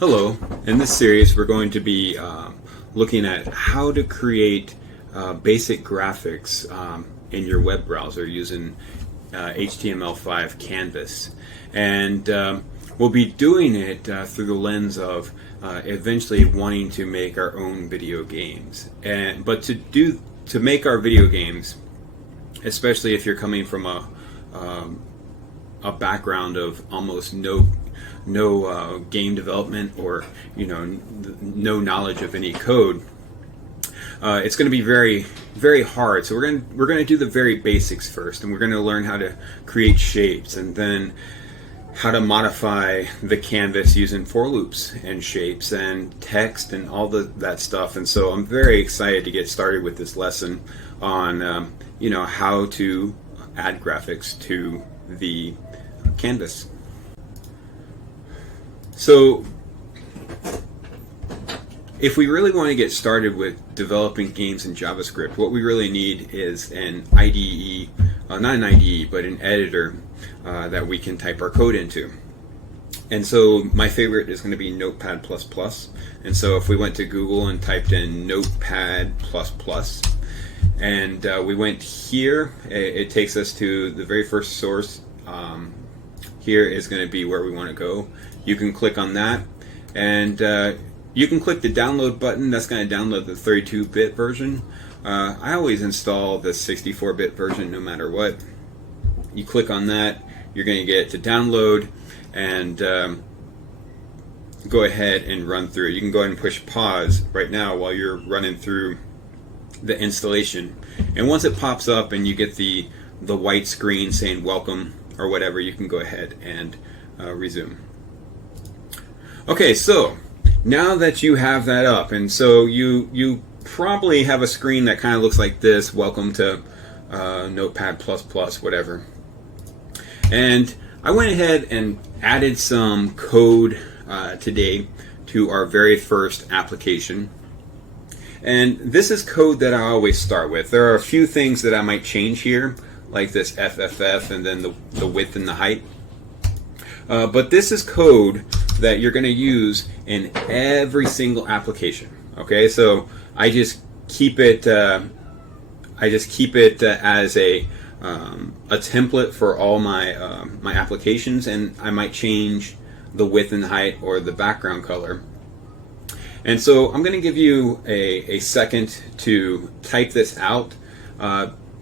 Hello. In this series we're going to be looking at how to create basic graphics in your web browser using HTML5 Canvas. And we'll be doing it through the lens of eventually wanting to make our own video games. But to make our video games, especially if you're coming from a background of almost no game development or no knowledge of any code, it's going to be very hard. So we're going to do the very basics first, and we're going to learn how to create shapes, and then how to modify the canvas using for loops and shapes and text and all that stuff. And so I'm very excited to get started with this lesson on how to add graphics to the canvas. So if we really want to get started with developing games in JavaScript, what we really need is an IDE, not an IDE, but an editor that we can type our code into. And so my favorite is going to be Notepad++. And so if we went to Google and typed in Notepad++, and we went here, it takes us to the very first source. Here is going to be where we want to go. You can click on that, and you can click the download button. That's going to download the 32-bit version. I always install the 64-bit version no matter what. You click on that, you're going to get it to download, and go ahead and run through. You can go ahead and push pause right now while you're running through the installation. And once it pops up and you get the white screen saying welcome or whatever, you can go ahead and resume. Okay, so now that you have that up, and so you probably have a screen that kind of looks like this: welcome to Notepad++, whatever. And I went ahead and added some code today to our very first application. And this is code that I always start with. There are a few things that I might change here, like this FFF and then the width and the height. But this is code that you're going to use in every single application. Okay, so I just keep it as a template for all my my applications, and I might change the width and height or the background color. And so I'm going to give you a second to type this out.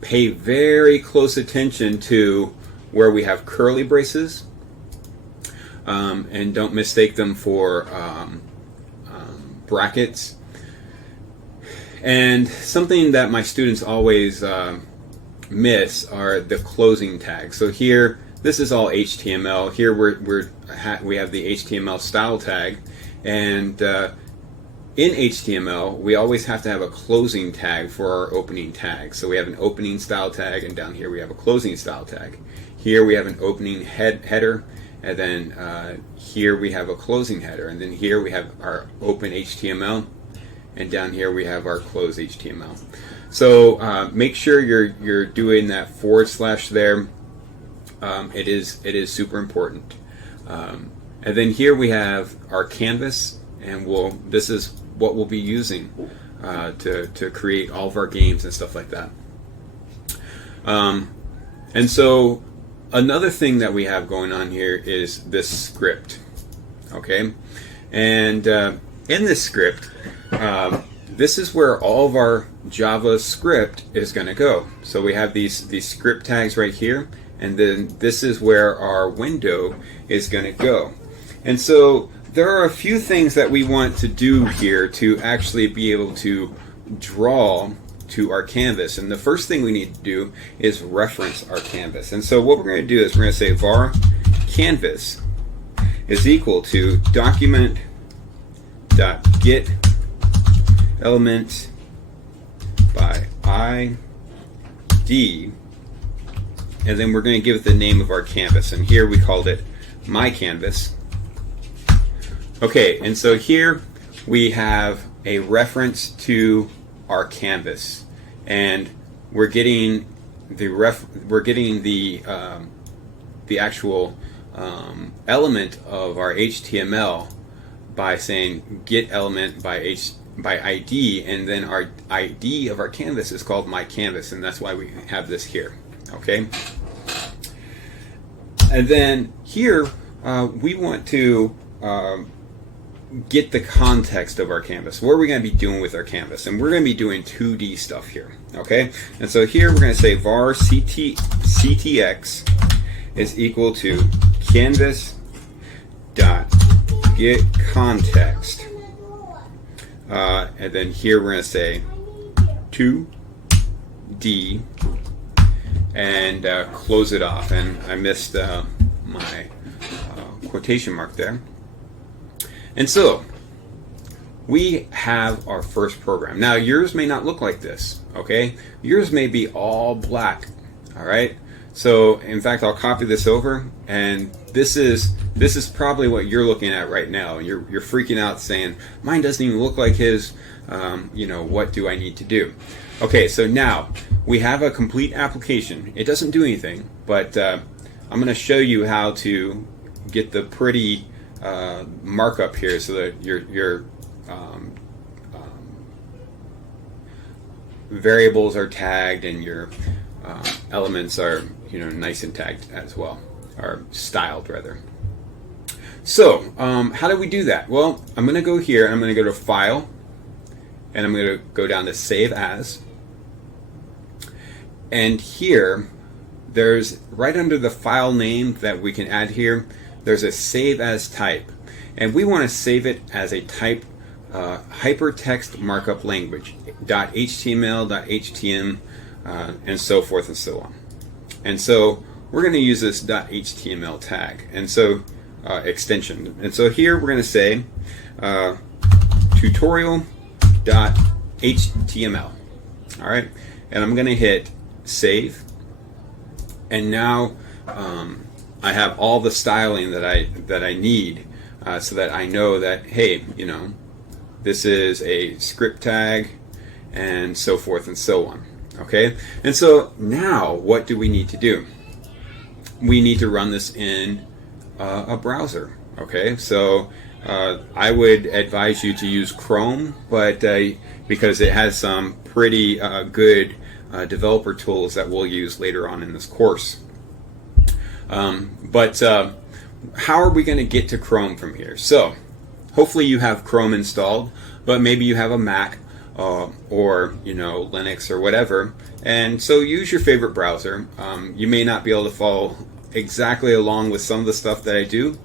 Pay very close attention to where we have curly braces, and don't mistake them for brackets. And something that my students always miss are the closing tags. So here, this is all HTML. Here we have the HTML style tag, and in HTML, we always have to have a closing tag for our opening tag. So we have an opening style tag, and down here we have a closing style tag. Here we have an opening header, and then here we have a closing header, and then here we have our open HTML, and down here we have our close HTML. So make sure you're doing that / there. It is super important. And then here we have our canvas, and this is what we'll be using to create all of our games and stuff like that. And so another thing that we have going on here is this script. Okay, and in this script, this is where all of our JavaScript is going to go. So we have these script tags right here, and then this is where our window is going to go. And so there are a few things that we want to do here to actually be able to draw to our canvas. And the first thing we need to do is reference our canvas. And so what we're going to do is we're going to say var canvas is equal to document.get element by ID, and then we're going to give it the name of our canvas. And here we called it my canvas. Okay, and so here we have a reference to our canvas, and we're getting the actual element of our HTML by saying get element by ID, and then our ID of our canvas is called my canvas, and that's why we have this here. Okay. And then here we want to get the context of our canvas. What are we going to be doing with our canvas? And we're going to be doing 2D stuff here. Okay. And so here we're going to say var ctx is equal to canvas dot get context, and then here we're going to say 2D and close it off. And I missed my quotation mark there. And so we have our first program. Now yours may not look like this, okay? Yours may be all black, all right? So in fact, I'll copy this over, and this is probably what you're looking at right now. You're freaking out saying, mine doesn't even look like his, what do I need to do? Okay, so now we have a complete application. It doesn't do anything, but I'm going to show you how to get the pretty markup here so that your variables are tagged and your elements are nice and tagged as well, or styled rather. So how do we do that? Well, I'm going to go here and I'm going to go to File, and I'm going to go down to Save As, and here there's right under the file name that we can add here, there's a Save As type, and we want to save it as a type hypertext markup language .html, .htm, and so forth and so on. And so we're going to use this .html tag, and so extension. And so here we're going to say tutorial.html. All right, and I'm going to hit save, and now I have all the styling that I need, so that I know that, hey, this is a script tag, and so forth and so on. Okay, and so now what do we need to do? We need to run this in a browser. Okay, so I would advise you to use Chrome, but because it has some pretty good developer tools that we'll use later on in this course. But how are we going to get to Chrome from here? So hopefully you have Chrome installed, but maybe you have a Mac or Linux or whatever, and so use your favorite browser. You may not be able to follow exactly along with some of the stuff that I do,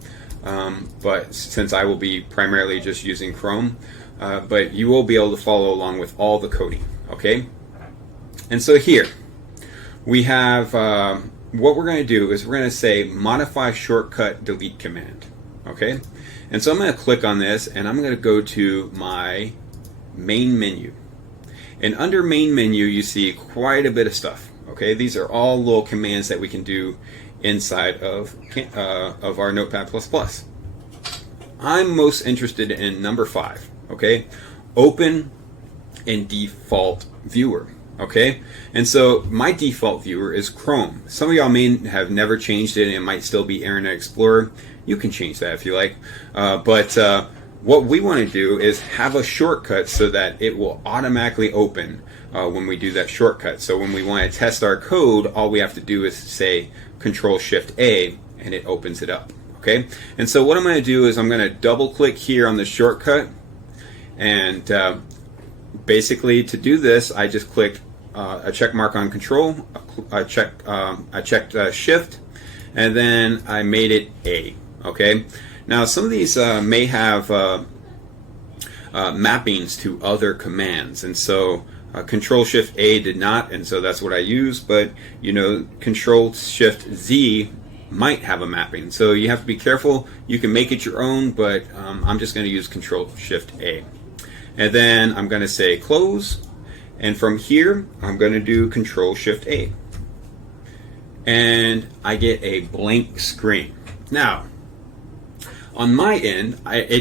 but since I will be primarily just using Chrome, but you will be able to follow along with all the coding. Okay, and so here we have what we're going to do is we're going to say modify shortcut delete command. Okay, and so I'm going to click on this, and I'm going to go to my main menu, and under main menu you see quite a bit of stuff. Okay, these are all little commands that we can do inside of our Notepad++. I'm most interested in number 5. Okay, open in default viewer. Okay, and so my default viewer is Chrome. Some of y'all may have never changed it, and it might still be Internet Explorer. You can change that if you like, but what we want to do is have a shortcut so that it will automatically open when we do that shortcut. So when we want to test our code, all we have to do is say Control-Shift-A, and it opens it up. Okay, and so what I'm going to do is I'm going to double click here on the shortcut, and basically to do this I just clicked a check mark on Control, I checked Shift, and then I made it A. Okay, now some of these may have mappings to other commands, and so Control-Shift-A did not, and so that's what I use, but Control-Shift-Z might have a mapping, so you have to be careful. You can make it your own, but I'm just going to use Control-Shift-A, and then I'm going to say close, and from here I'm going to do Control-Shift-A, and I get a blank screen. Now on my end, I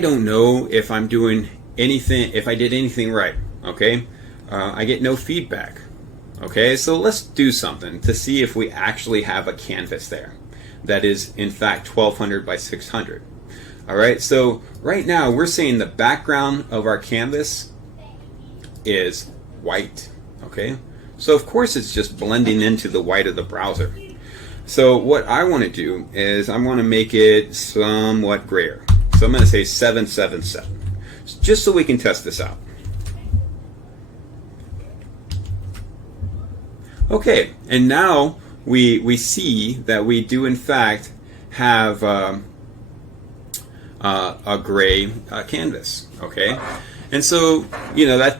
don't know if I'm doing anything, if I did anything right. Okay, I get no feedback. Okay, so let's do something to see if we actually have a canvas there that is in fact 1200 by 600. All right, so right now we're saying the background of our canvas is white. Okay, so of course it's just blending into the white of the browser. So what I want to do is I want to make it somewhat grayer. So I'm going to say 777, just so we can test this out. Okay, and now we see that we do in fact have a gray canvas. Okay, and so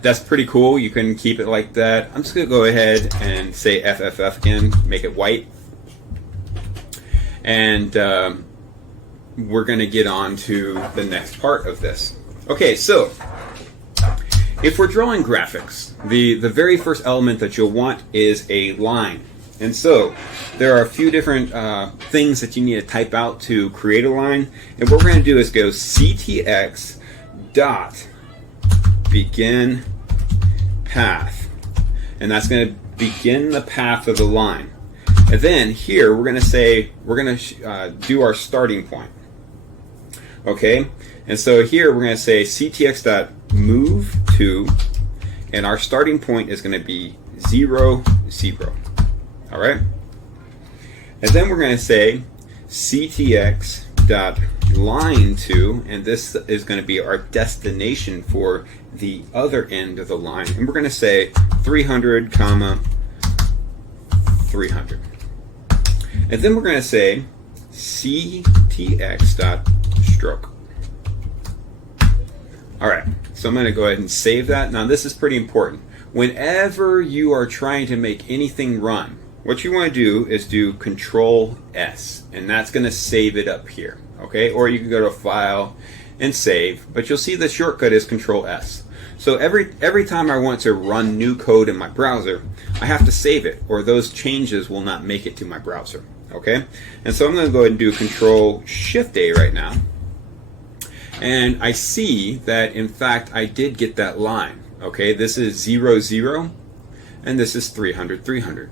that's pretty cool. You can keep it like that. I'm just going to go ahead and say FFF again, make it white. And we're going to get on to the next part of this. Okay, so if we're drawing graphics, the very first element that you'll want is a line. And so there are a few different things that you need to type out to create a line. And what we're going to do is go ctx dot begin path. And that's going to begin the path of the line. And then here we're going to say we're going to do our starting point. Okay, and so here we're going to say ctx.move to, and our starting point is going to be 0, 0. All right, and then we're going to say ctx.line to, and this is going to be our destination for the other end of the line, and we're going to say 300, 300. And then we're going to say ctx.stroke. All right, so I'm going to go ahead and save that. Now this is pretty important. Whenever you are trying to make anything run, what you want to do is do Control S, and that's going to save it up here. Okay, or you can go to File and Save, but you'll see the shortcut is Control S. So every time I want to run new code in my browser, I have to save it, or those changes will not make it to my browser. Okay, and so I'm going to go ahead and do Control Shift A right now, and I see that in fact I did get that line. Okay, this is 0, 0, and this is 300, 300.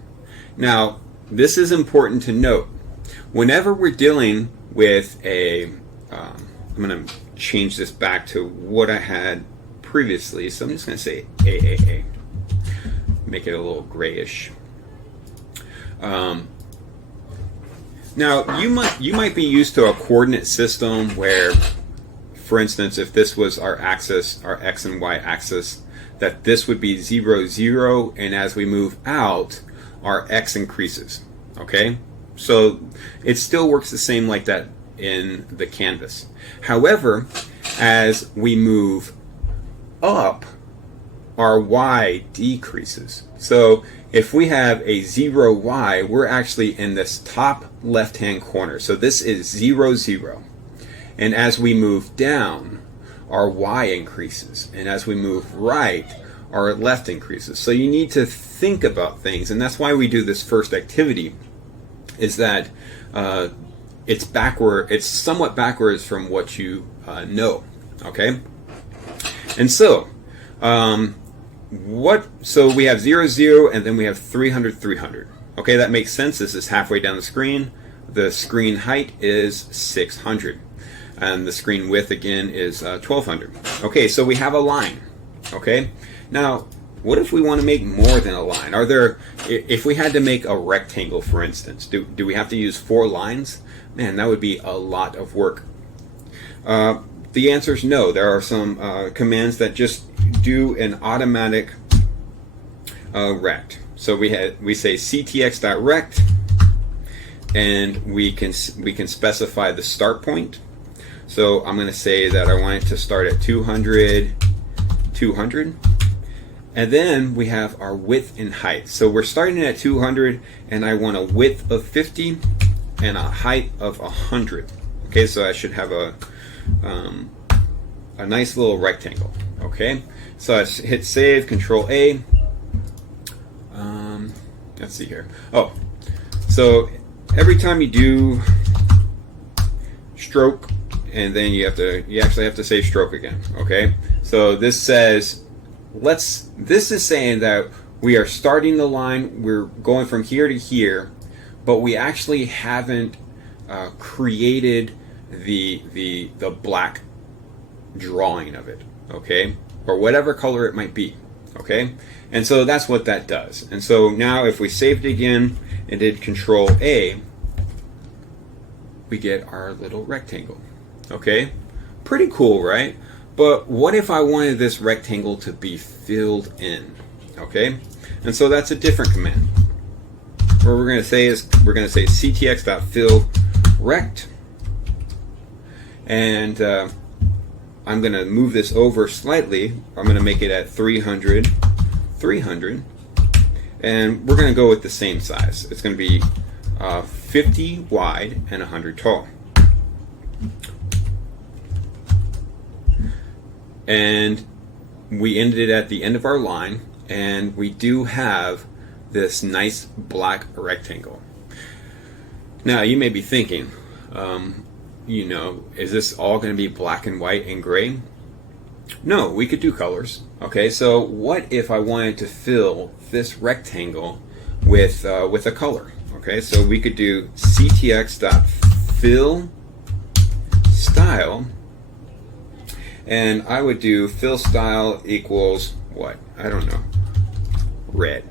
Now this is important to note. Whenever we're dealing with a, I'm going to change this back to what I had previously, so I'm just going to say AAA, make it a little grayish. Now you might be used to a coordinate system where, for instance, if this was our axis, our x and y axis, that this would be 0, 0, and as we move out, our x increases. Okay, so it still works the same like that in the canvas. However, as we move up, our y decreases. So if we have a 0y, we're actually in this top left hand corner. So this is 0, 0. And as we move down, our y increases. And as we move right, our left increases. So you need to think about things. And that's why we do this first activity, is that it's backward. It's somewhat backwards from what you know. Okay? And so, so we have 0, 0, and then we have 300, 300. Okay, that makes sense. This is halfway down the screen. The screen height is 600. And the screen width, again, is 1200. Okay, so we have a line. Okay, now, what if we want to make more than a line? If we had to make a rectangle, for instance, do we have to use 4 lines? Man, that would be a lot of work. The answer is no. There are some commands that just do an automatic rect. So we say ctx.rect, and we can specify the start point. So I'm going to say that I want it to start at 200, 200. And then we have our width and height. So we're starting at 200, and I want a width of 50 and a height of 100. Okay, so I should have a nice little rectangle. Okay, so I hit save, Control A. Let's see here. Oh, so every time you do stroke, and then you actually have to say stroke again. Okay, so this says this is saying that we are starting the line, we're going from here to here, but we actually haven't created the black drawing of it, okay, or whatever color it might be, okay. And so that's what that does. And so now if we saved it again and did Control A, we get our little rectangle, okay. Pretty cool, right? But what if I wanted this rectangle to be filled in, okay? And so that's a different command. What we're going to say is we're going to say ctx.fillRect, and I'm going to move this over slightly. I'm going to make it at 300, 300, and we're going to go with the same size. It's going to be 50 wide and 100 tall. And we ended it at the end of our line, and we do have this nice black rectangle. Now you may be thinking, you know, is this all going to be black and white and gray? No, we could do colors. Okay, so what if I wanted to fill this rectangle with a color? Okay, so we could do ctx.fillStyle, and I would do fill style equals what? I don't know. Red.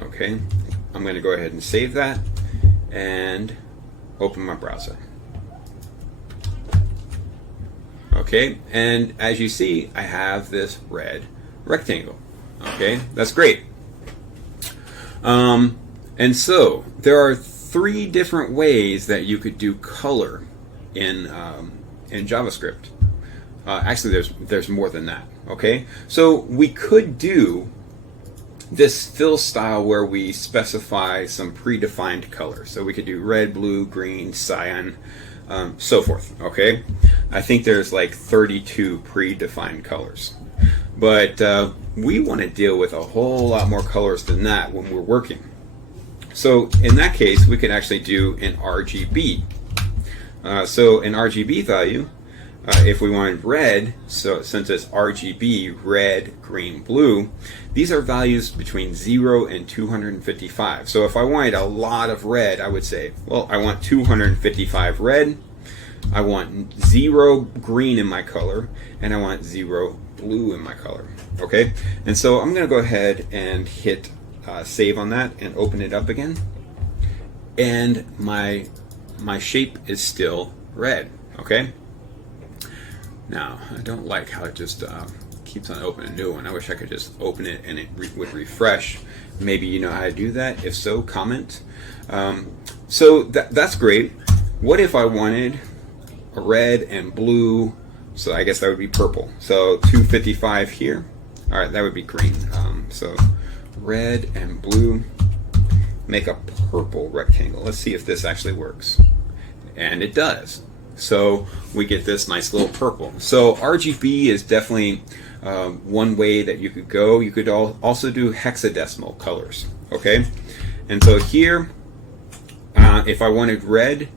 Okay, I'm going to go ahead and save that and open my browser. Okay, and as you see, I have this red rectangle. Okay, that's great. And so there are 3 different ways that you could do color in JavaScript. Actually, there's more than that. Okay, so we could do this fill style where we specify some predefined color. So we could do red, blue, green, cyan, so forth. Okay, I think there's like 32 predefined colors, but we want to deal with a whole lot more colors than that when we're working. So in that case, we could actually do an RGB. So an RGB value, if we wanted red, so since it's RGB, red, green, blue, these are values between 0 and 255. So if I wanted a lot of red, I would say, well, I want 255 red, I want 0 green in my color, and I want 0 blue in my color. Okay, and so I'm going to go ahead and hit save on that and open it up again, and my shape is still red. Okay, now I don't like how it just keeps on opening a new one. I wish I could just open it and it would refresh. Maybe you know how to do that. If so, comment. So that's great. What if I wanted a red and blue? So I guess that would be purple. So 255 here. All right, that would be green. So red and blue make a purple rectangle. Let's see if this actually works. And it does. So we get this nice little purple. So RGB is definitely one way that you could go. You could also do hexadecimal colors. Okay, and so here, if I wanted red,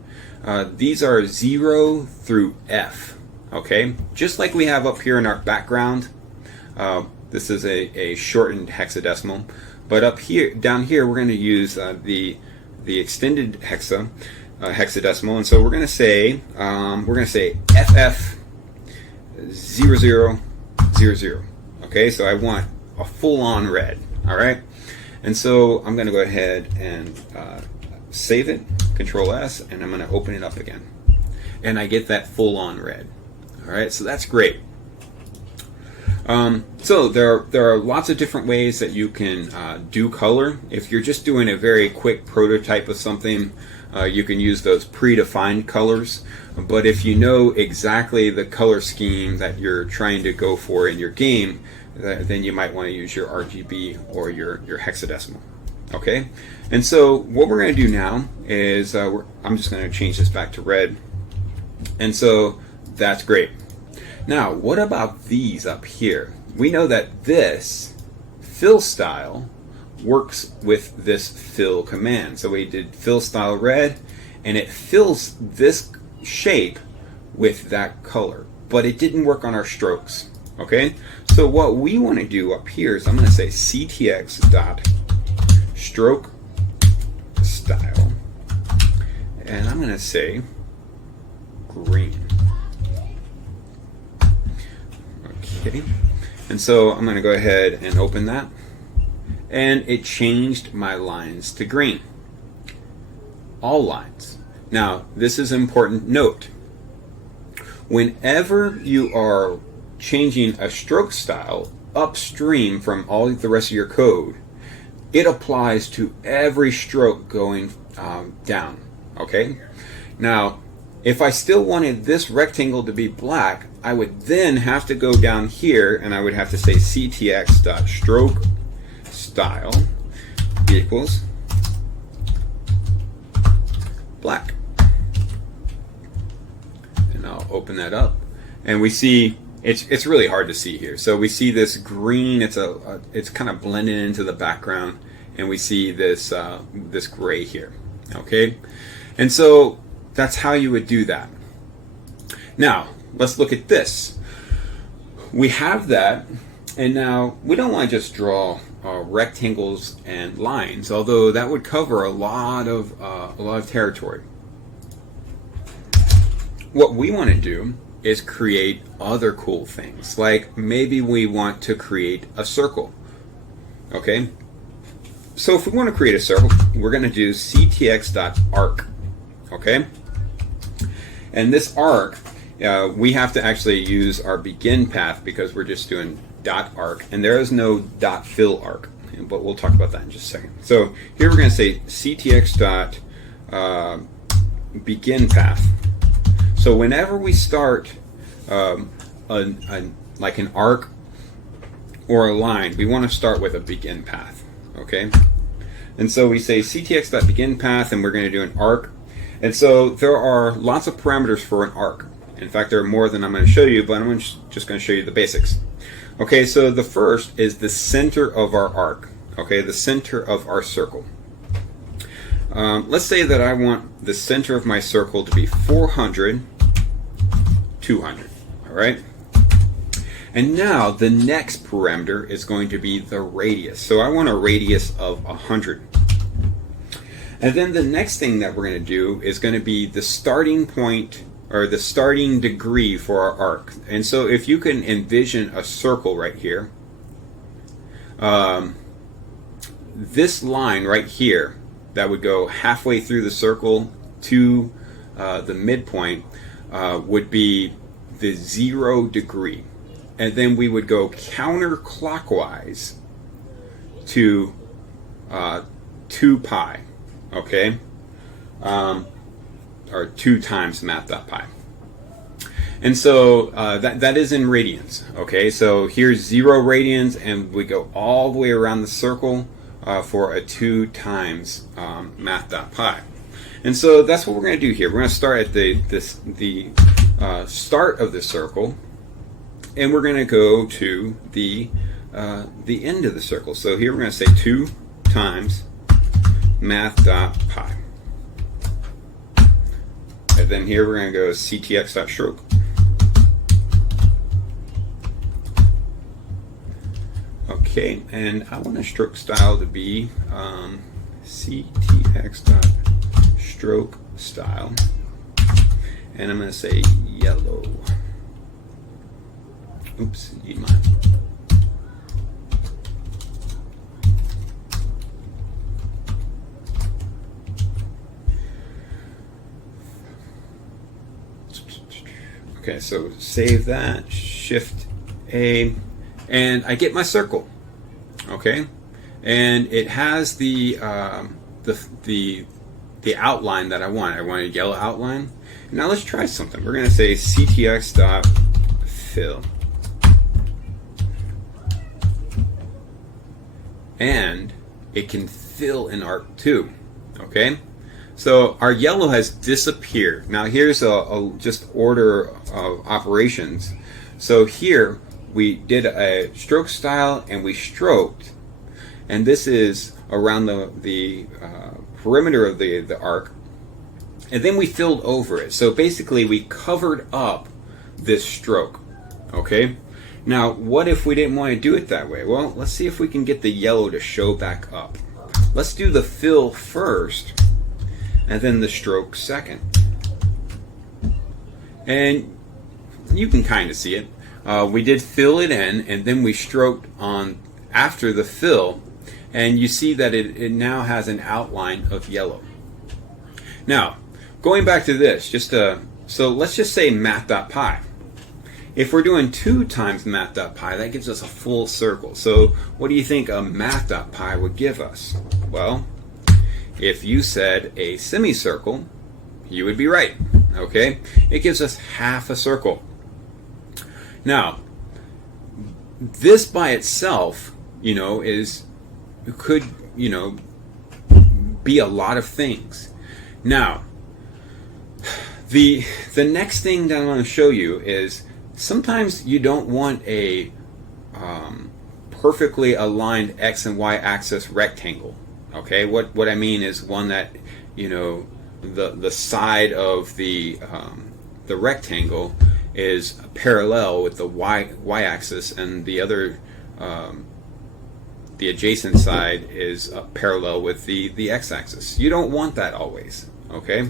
these are 0 through F. Okay, just like we have up here in our background. This is a shortened hexadecimal, but up here, down here, we're going to use the extended hexadecimal, and so we're going to say FF 0000. Okay, so I want a full-on red. All right, and so I'm going to go ahead and save it, Control S, and I'm going to open it up again, and I get that full-on red. All right, so that's great. So there are lots of different ways that you can do color. If you're just doing a very quick prototype of something, you can use those predefined colors. But if you know exactly the color scheme that you're trying to go for in your game, then you might want to use your RGB or your hexadecimal. Okay, and so what we're going to do now is I'm just going to change this back to red, and so that's great. Now, what about these up here? We know that this fill style works with this fill command. So we did fill style red, and it fills this shape with that color, but it didn't work on our strokes. Okay, so what we want to do up here is I'm going to say ctx.stroke style, and I'm going to say green. Okay, and so I'm going to go ahead and open that, and it changed my lines to green. All lines. Now, this is an important note. Whenever you are changing a stroke style upstream from all the rest of your code, it applies to every stroke going down. Okay? Now, if I still wanted this rectangle to be black, I would then have to go down here and I would have to say ctx.stroke style equals black. And I'll open that up, and we see it's really hard to see here. So we see this green. It's kind of blended into the background, and we see this this gray here. Okay, and so that's how you would do that. Now let's look at this. We have that, and now we don't want to just draw rectangles and lines, although that would cover a lot of territory. What we want to do is create other cool things, like maybe we want to create a circle. Okay, so if we want to create a circle, we're going to do ctx.arc. Okay, and this arc, we have to actually use our begin path because we're just doing .arc, and there is no .fill arc, but we'll talk about that in just a second. So here we're going to say ctx.begin path. So whenever we start like an arc or a line, we want to start with a begin path. Okay, and so we say ctx.begin path, and we're going to do an arc. And so there are lots of parameters for an arc. In fact, there are more than I'm going to show you, but I'm just going to show you the basics. Okay, so the first is the center of our arc. Okay, the center of our circle. Let's say that I want the center of my circle to be 400, 200. All right. And now the next parameter is going to be the radius. So I want a radius of 100. And then the next thing that we're going to do is going to be the starting point, or the starting degree for our arc. And so if you can envision a circle right here, this line right here that would go halfway through the circle to the midpoint would be the 0 degree. And then we would go counterclockwise to 2 pi, okay? Or 2 times math.pi. And so that is in radians, okay? So here's 0 radians, and we go all the way around the circle for a 2 times math.pi. And so that's what we're going to do here. We're going to start at the start of the circle, and we're going to go to the end of the circle. So here we're going to say 2 times math.pi. And then here we're going to go ctx.stroke. Okay, and I want a stroke style to be ctx.stroke style. And I'm going to say yellow. Oops, need mine. Okay, so save that, Shift A, and I get my circle. Okay, and it has the outline that I want. I want a yellow outline. Now let's try something. We're going to say ctx.fill, and it can fill an arc too. Okay. So our yellow has disappeared. Now here's a just order of operations. So here we did a stroke style and we stroked, and this is around the perimeter of the arc, and then we filled over it. So basically we covered up this stroke. Okay. Now what if we didn't want to do it that way? Well, let's see if we can get the yellow to show back up. Let's do the fill first, and then the stroke second. And you can kind of see it. We did fill it in, and then we stroked on after the fill, and you see that it now has an outline of yellow. Now, going back to this, so let's just say math.py. If we're doing 2 times math.py, that gives us a full circle. So what do you think a math.py would give us? Well, if you said a semicircle, you would be right. Okay? It gives us half a circle. Now, this by itself, could be a lot of things. Now, the next thing that I want to show you is sometimes you don't want a perfectly aligned X and Y axis rectangle. Okay, what I mean is one that the side of the rectangle is parallel with the y axis, and the other the adjacent side is parallel with the x axis. You don't want that always. Okay.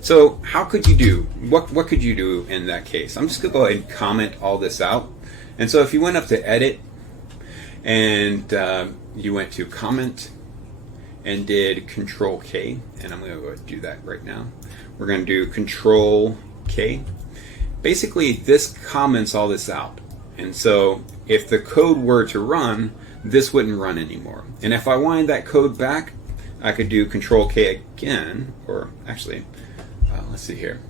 So how could you do, what could you do in that case? I'm just going to go ahead and comment all this out. And so if you went up to edit and you went to comment and did Control K, and I'm going to go ahead and do that right now. We're going to do Control K. Basically, this comments all this out. And so if the code were to run, this wouldn't run anymore. And if I wanted that code back, I could do Control K again, or actually, let's see here.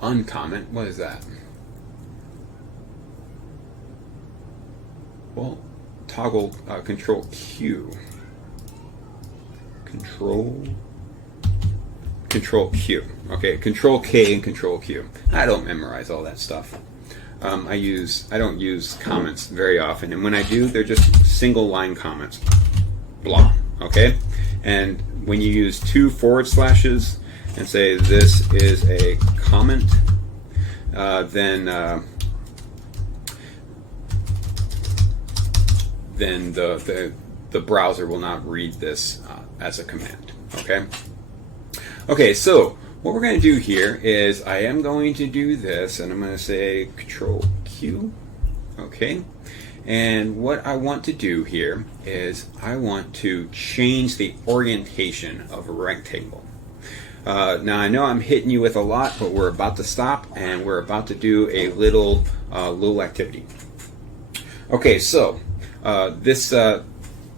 Uncomment, what is that? Well, toggle Control Q. Control Q. Okay, Control K and Control Q. I don't memorize all that stuff. I don't use comments very often, and when I do, they're just single line comments. Blah. Okay, and when you use 2 forward slashes and say this is a comment, then the browser will not read this as a command. Okay. Okay, so what we're going to do here is I am going to do this, and I'm going to say Control Q. Okay. And what I want to do here is I want to change the orientation of a rectangle. Now I know I'm hitting you with a lot, but we're about to stop and we're about to do a little activity. Okay, so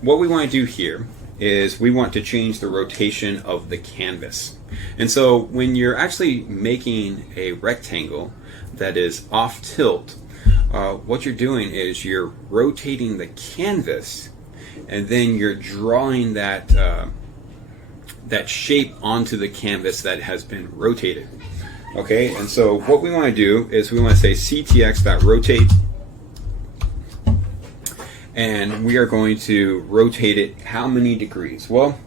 what we want to do here is we want to change the rotation of the canvas. And so when you're actually making a rectangle that is off tilt, what you're doing is you're rotating the canvas, and then you're drawing that shape onto the canvas that has been rotated. Okay, and so what we want to do is we want to say ctx.rotate, and we are going to rotate it how many degrees? Well,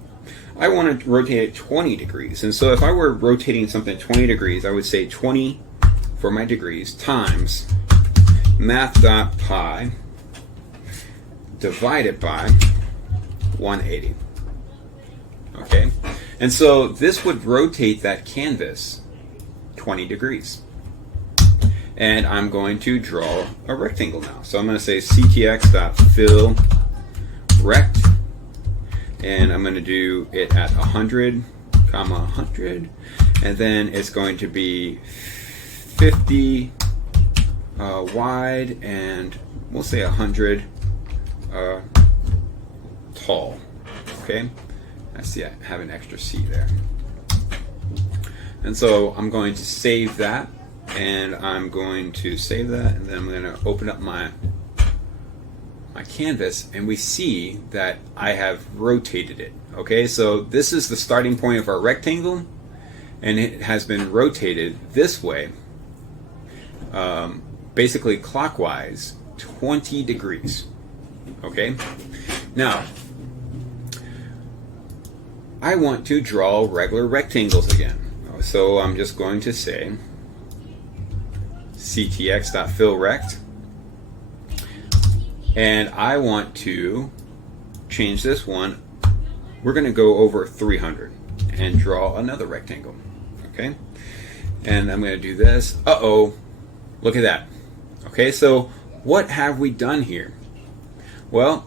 I want to rotate it 20 degrees, and so if I were rotating something 20 degrees, I would say 20 for my degrees times math.py divided by 180. Okay, and so this would rotate that canvas 20 degrees. And I'm going to draw a rectangle now. So I'm going to say ctx.fill rect, and I'm going to do it at 100, 100, and then it's going to be 50 wide, and we'll say 100 tall. Okay, I see I have an extra C there. And so I'm going to save that, and I'm going to save that, and then I'm going to open up my canvas, and we see that I have rotated it. Okay, so this is the starting point of our rectangle, and it has been rotated this way, basically clockwise 20 degrees. Okay, now I want to draw regular rectangles again, so I'm just going to say ctx.fillRect, and I want to change this one. We're going to go over 300 and draw another rectangle. Okay, and I'm going to do this. Uh-oh, look at that. Okay, so what have we done here? Well,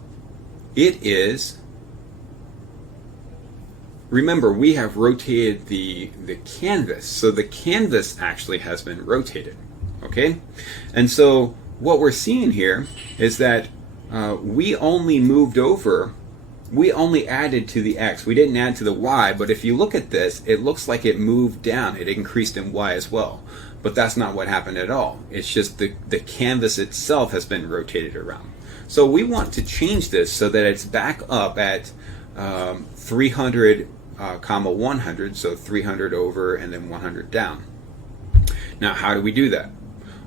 it is, remember, we have rotated the canvas, so the canvas actually has been rotated. Okay, and so what we're seeing here is that we only moved over, we only added to the X. We didn't add to the Y, but if you look at this, it looks like it moved down. It increased in Y as well. But that's not what happened at all. It's just the canvas itself has been rotated around. So we want to change this so that it's back up at 300, comma 100, so 300 over and then 100 down. Now, how do we do that?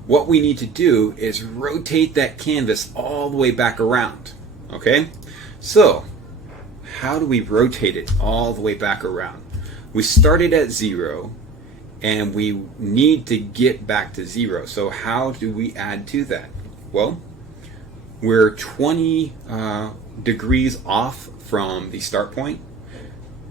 What we need to do is rotate that canvas all the way back around. Okay? So, how do we rotate it all the way back around? We started at 0 and we need to get back to 0. So how do we add to that? Well, we're 20 degrees off from the start point.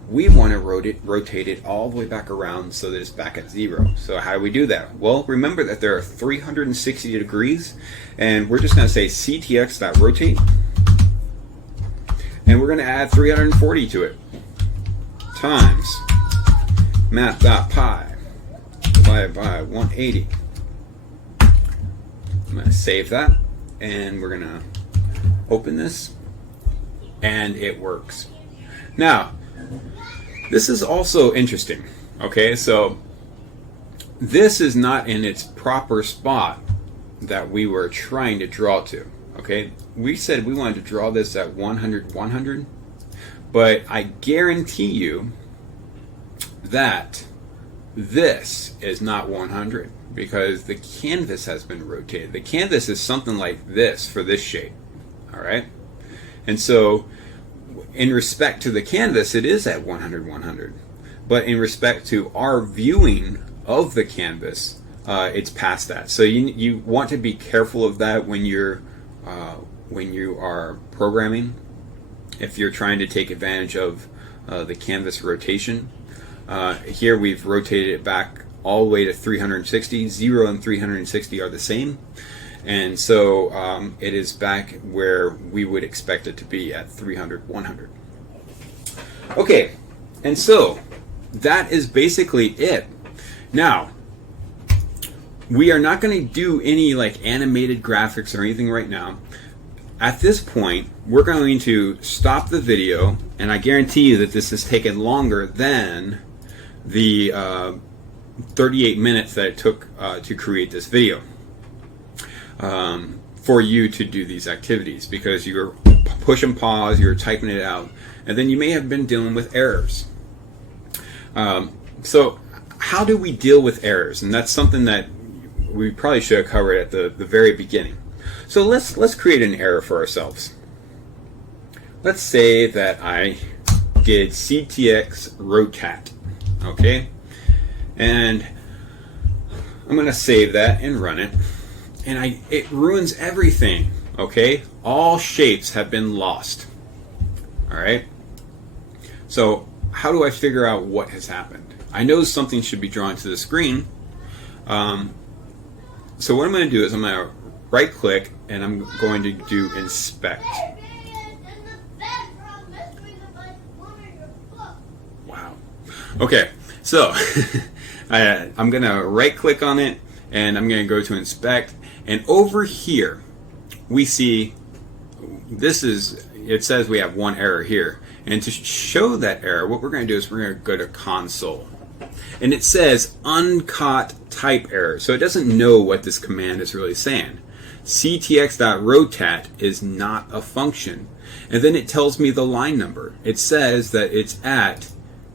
We want to rotate it all the way back around so that it's back at 0. So how do we do that? Well, remember that there are 360 degrees, and we're just going to say ctx.rotate. And we're going to add 340 to it, times math.pi divided by 180. I'm going to save that, and we're going to open this, and it works. Now, this is also interesting. Okay, so this is not in its proper spot that we were trying to draw to. Okay, we said we wanted to draw this at 100, 100, but I guarantee you that this is not 100 because the canvas has been rotated. The canvas is something like this for this shape, all right? And so in respect to the canvas, it is at 100, 100, but in respect to our viewing of the canvas, it's past that. So you want to be careful of that when you are programming, if you're trying to take advantage of the canvas rotation. Here we've rotated it back all the way to 360. 0 and 360 are the same, and so it is back where we would expect it to be at 300, 100. Okay, and so that is basically it. Now, we are not going to do any like animated graphics or anything right now. At this point, we're going to stop the video, and I guarantee you that this has taken longer than the 38 minutes that it took to create this video for you to do these activities, because you're pushing pause, you're typing it out, and then you may have been dealing with errors. So how do we deal with errors? And that's something that we probably should have covered at the very beginning. So let's create an error for ourselves. Let's say that I did ctx rotat, okay? And I'm going to save that and run it. And it ruins everything, okay? All shapes have been lost. All right? So how do I figure out what has happened? I know something should be drawn to the screen. So what I'm going to do is I'm going to right click and I'm going to do inspect. Wow. Okay, so I'm going to right click on it and I'm going to go to inspect, and over here we see it says we have one error here, and to show that error what we're going to do is we're going to go to console, and it says uncaught type error, so it doesn't know what this command is really saying. ctx.rotat is not a function, and then it tells me the line number. It says that it's at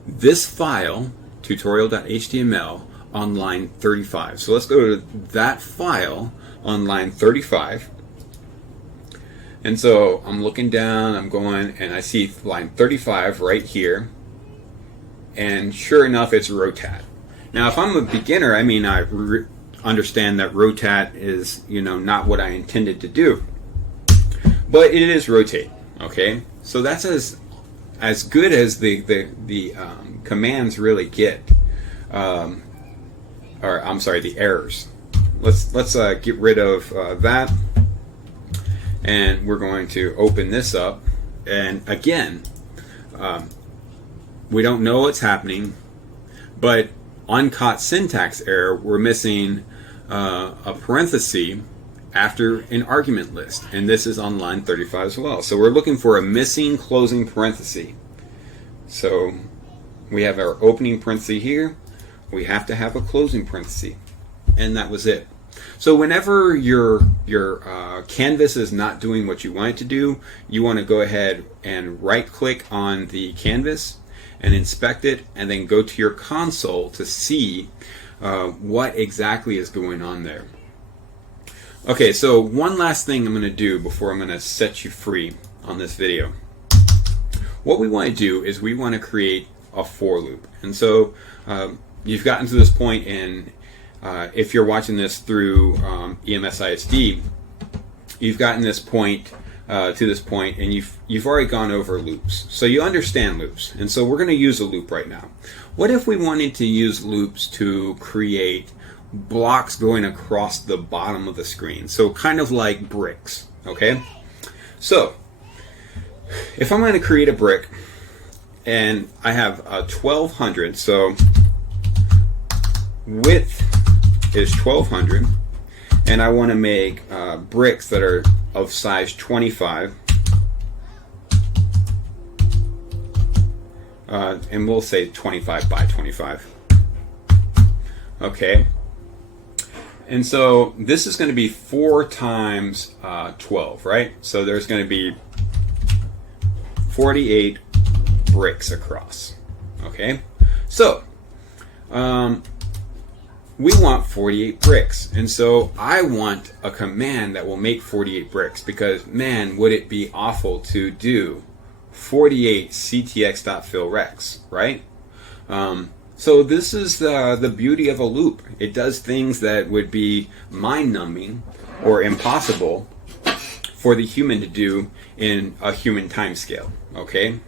this file tutorial.html on line 35. So let's go to that file on line 35. And so I'm looking down, I'm going, and I see line 35 right here. And sure enough, it's rotat. Now, if I'm a beginner, I mean, I understand that rotat is, not what I intended to do. But it is rotate, okay? So that's as good as the commands really get. or I'm sorry, the errors. Let's get rid of that, and we're going to open this up. And again, we don't know what's happening, but uncaught syntax error, we're missing a parenthesis after an argument list, and this is on line 35 as well. So we're looking for a missing closing parenthesis. So we have our opening parenthesis here, we have to have a closing parenthesis, and that was it. So whenever your canvas is not doing what you want it to do, you want to go ahead and right click on the canvas and inspect it, and then go to your console to see what exactly is going on there. Okay, so one last thing I'm going to do before I'm going to set you free on this video. What we want to do is we want to create a for loop. And so you've gotten to this point, and if you're watching this through EMS ISD, you've gotten this point to this point, and you've already gone over loops. So you understand loops. And so we're going to use a loop right now. What if we wanted to use loops to create blocks going across the bottom of the screen? So kind of like bricks, okay? So if I'm going to create a brick, and I have a 1200, so width is 1200, and I want to make bricks that are of size 25, and we'll say 25 by 25. Okay, and so this is going to be 4 times 12, right? So there's going to be 48 bricks across. Okay, so we want 48 bricks, and so I want a command that will make 48 bricks, because man, would it be awful to do 48 ctx.fillRecs, right? So this is the beauty of a loop. It does things that would be mind-numbing or impossible for the human to do in a human time scale. Okay,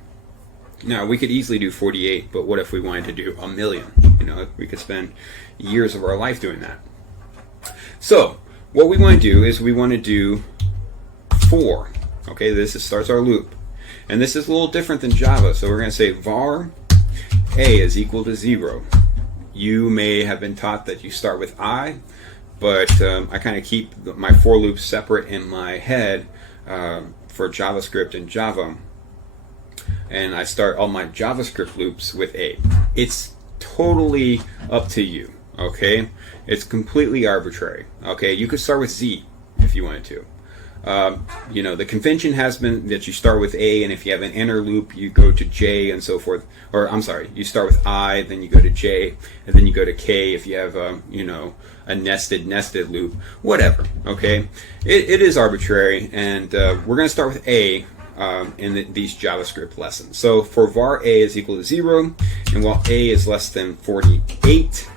now we could easily do 48, but what if we wanted to do 1,000,000? You know, we could spend years of our life doing that. So what we want to do is we want to do for. Okay, starts our loop, and this is a little different than Java. So we're going to say var a is equal to 0. You may have been taught that you start with I, but I kind of keep my for loops separate in my head for JavaScript and Java, and I start all my JavaScript loops with A. It's totally up to you. Okay, it's completely arbitrary. Okay, you could start with Z if you wanted to. You know, the convention has been that you start with A, and if you have an inner loop, you go to J and so forth. Or I'm sorry, you start with I, then you go to J, and then you go to K if you have a, you know, a nested loop, whatever. Okay, it is arbitrary, and we're going to start with A in these JavaScript lessons. So for var A is equal to 0, and while A is less than 48,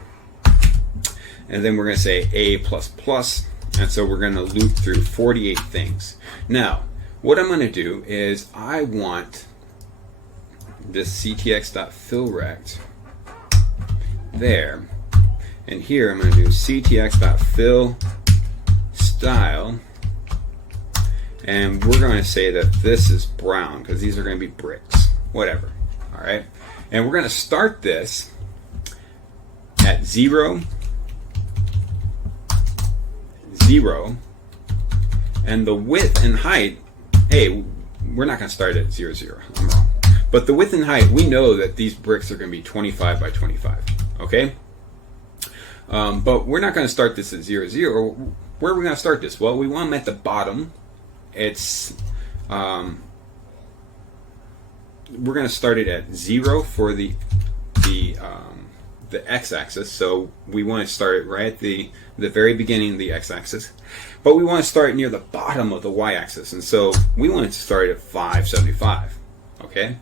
and then we're going to say A plus plus, and so we're going to loop through 48 things. Now, what I'm going to do is I want this ctx.fillRect there, and here I'm going to do ctx.fillStyle, and we're going to say that this is brown because these are going to be bricks, whatever. All right, and we're going to start this at 0, 0, and the width and height, hey, we're not going to start at 0, 0. I'm wrong. But the width and height, we know that these bricks are going to be 25 by 25. Okay? But we're not going to start this at 0, 0. Where are we going to start this? Well, we want them at the bottom. It's we're going to start it at 0 for the x-axis, so we want to start it right at the very beginning of the x-axis, but we want to start near the bottom of the y-axis, and so we want to start at 575. Okay,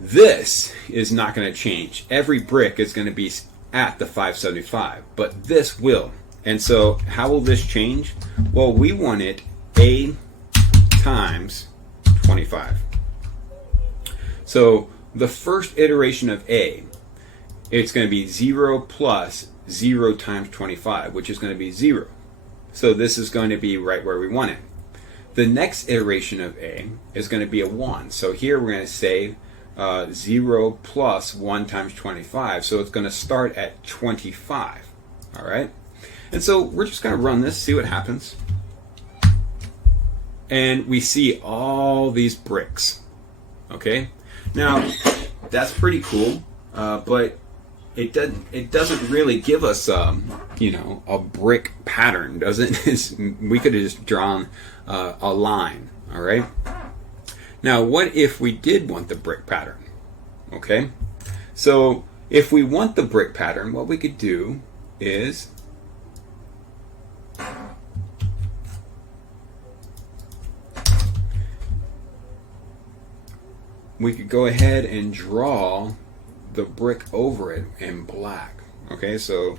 this is not going to change. Every brick is going to be at the 575, but this will. And so how will this change? Well, we want it A times 25. So the first iteration of A it's going to be 0 plus 0 times 25, which is going to be 0. So this is going to be right where we want it. The next iteration of a is going to be a 1. So here we're going to say 0 plus 1 times 25. So it's going to start at 25. All right? And so we're just going to run this, see what happens. And we see all these bricks. Okay? Now, that's pretty cool, but it doesn't really give us a brick pattern, does it? We could have just drawn a line. All right. Now, what if we did want the brick pattern? Okay. So if we want the brick pattern, what we could do is we could go ahead and draw the brick over it in black. Okay, so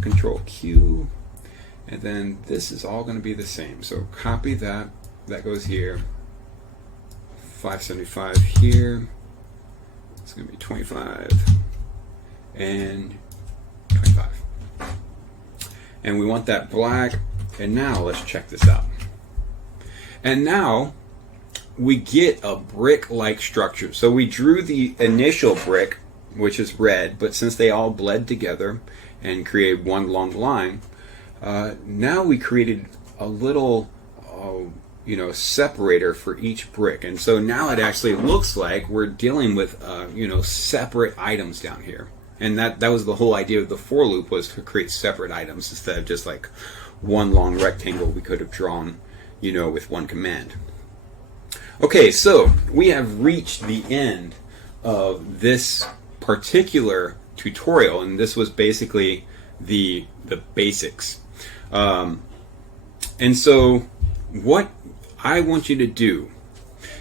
Control Q, and then this is all going to be the same. So copy that. That goes here. 575 here. It's going to be 25 and 25. And we want that black. And now let's check this out. And now we get a brick-like structure. So we drew the initial brick, which is red, but since they all bled together and created one long line, now we created a little separator for each brick. And so now it actually looks like we're dealing with separate items down here. And that was the whole idea of the for loop, was to create separate items instead of just like one long rectangle we could have drawn with one command. Okay, so we have reached the end of this particular tutorial, and this was basically the basics. And so what I want you to do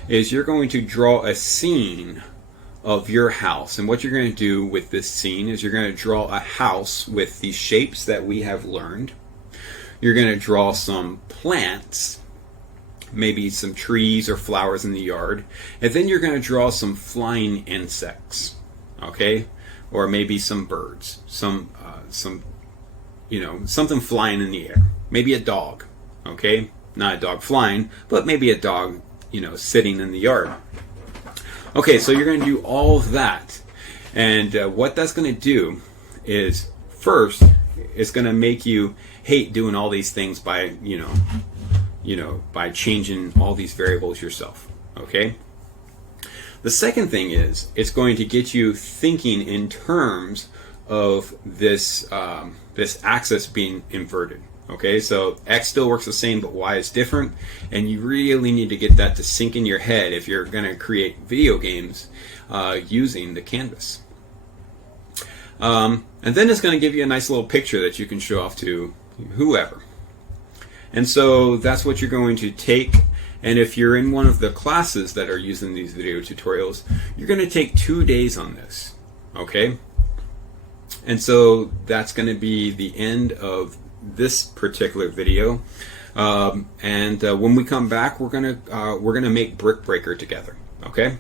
is you're going to draw a scene of your house. And what you're going to do with this scene is you're going to draw a house with the shapes that we have learned. You're going to draw some plants, maybe some trees or flowers in the yard, and then you're going to draw some flying insects, okay, or maybe some birds, something flying in the air, maybe a dog, okay, not a dog flying, but maybe a dog, sitting in the yard. Okay, so you're going to do all of that, and what that's going to do is, first, it's going to make you hate doing all these things by by changing all these variables yourself. Okay. The second thing is it's going to get you thinking in terms of this this axis being inverted. Okay, so X still works the same, but Y is different, and you really need to get that to sink in your head if you're going to create video games using the canvas. And then it's going to give you a nice little picture that you can show off to whoever. And so that's what you're going to take. And if you're in one of the classes that are using these video tutorials, you're going to take 2 days on this. Okay? And so that's going to be the end of this particular video. And when we come back, we're gonna make Brick Breaker together. Okay?